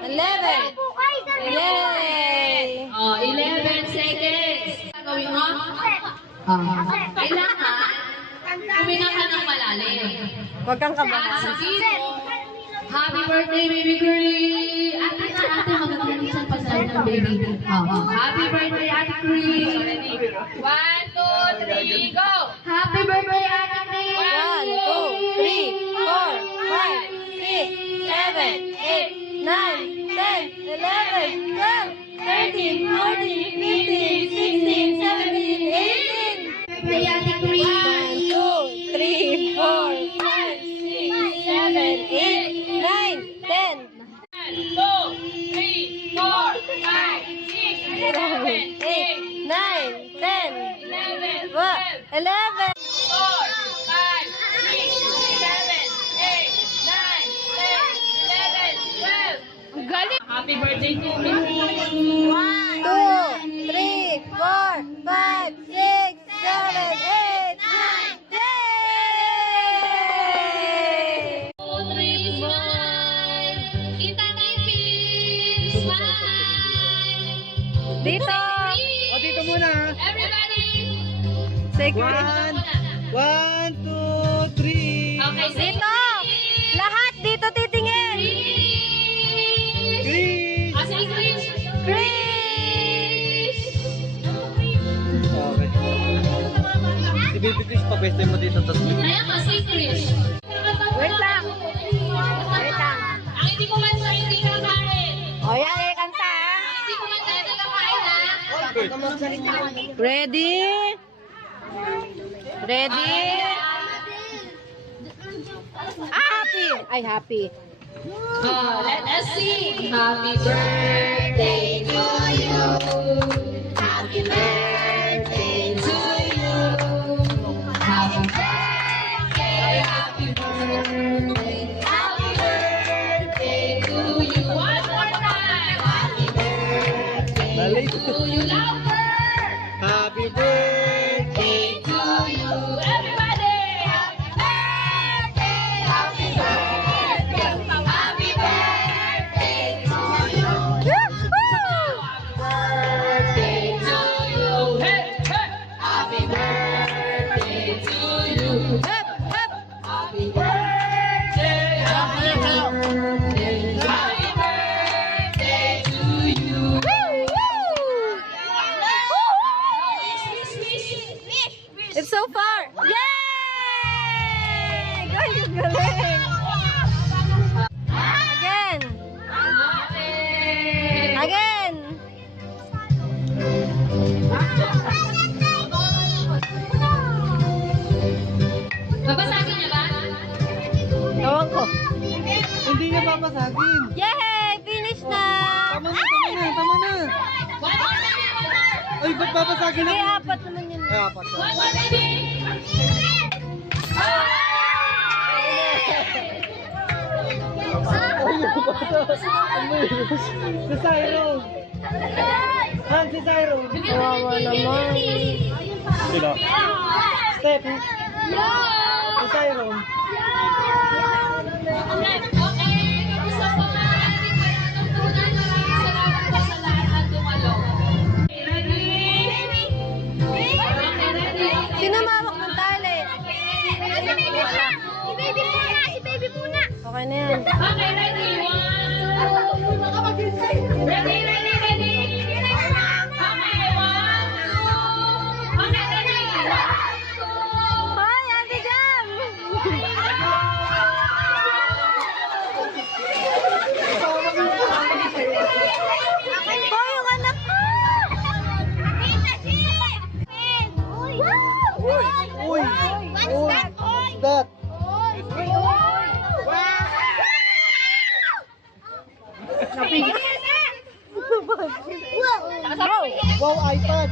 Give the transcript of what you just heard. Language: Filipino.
11. Yay! Oh, 11 seconds. Gawin mo? Kailangan kuminang ka ng malalim. Huwag kang At kabahan. sabihin mo, happy birthday, baby Cree! Ate, magandang isang pasal ng baby. Happy birthday, Ate Cree! 1, 2, 3, go! Happy birthday, Ate Cree! 1, 2, 3, 4, 5, 6, 7, 8, 9, 10, 11, 12, 13, 14, 15, 16, 17, 18. Birthday, Ate Cree! 1, 2, 3, 4, 5, 6, 7, 8, 9, 10. 1, 2, 3, 4, 5, 6, 7, 8, 9, 10, 11, 12, 11. 4, 5, 6, 7, 8, 9, 10, 11, 12. Ang galing! Happy birthday to me! 1, 2, 3, 4, 5, 6, 7, 8, 9, 10! 2, 3, smile! Kita Pin, smile! Dito! O, dito muna. Everybody! Say One, 2, 3. Okay, say Dito! Lahat dito titingin! Green. Say Chris! Chris! Okay. Si Baby Chris, pag-best mo dito. Tapos Kaya ka, say Chris! Wait lang! Wait lang! Ang hindi ko man sa'yo, hindi ka kain! O yan, kanta ha! Hindi ko man sa'yo, hindi ka kain ha! Ready? Ready? Happy! Ay, happy. Let us sing! Happy birthday to you! Happy birthday to you! Happy birthday, happy birthday, happy birthday to you! One more time! Happy birthday Dali. to you! Louder! Happy birthday. Birthday to you! Everybody! Happy birthday! Happy birthday! Happy birthday to you! Birthday to you! Hey, hey! Happy birthday to you! Hep, hep. Happy birthday! Happy birthday! Happy birthday to you! It's so far! Yay! Galing, galing! Again! Again! Babasagin niya ba? Tawag ko. Hindi niya papasagin. Yay! Finish na! Tama na, tama na, tama na. One more time, one more! Ay, ba't papasagin May ako? apat naman yun. Ay, apat. One more, baby! Si Cyrus. Han, si Cyrus. Kawawa naman. Sila. Step. Si Cyrus. Okay, kamusta po mga ating pagtutunan? Maraming salamat po sa lahat ng dumalo. Ready? Okay, ready? Sino mawak ng tali? Okay na yan. Okay, ready? Ready, ready, ready? Okay, 1, 2. Okay, ready? Hoy, Ate Jam! Hoy, yung anak ko! Uy! Uy! That! Wow, iPad!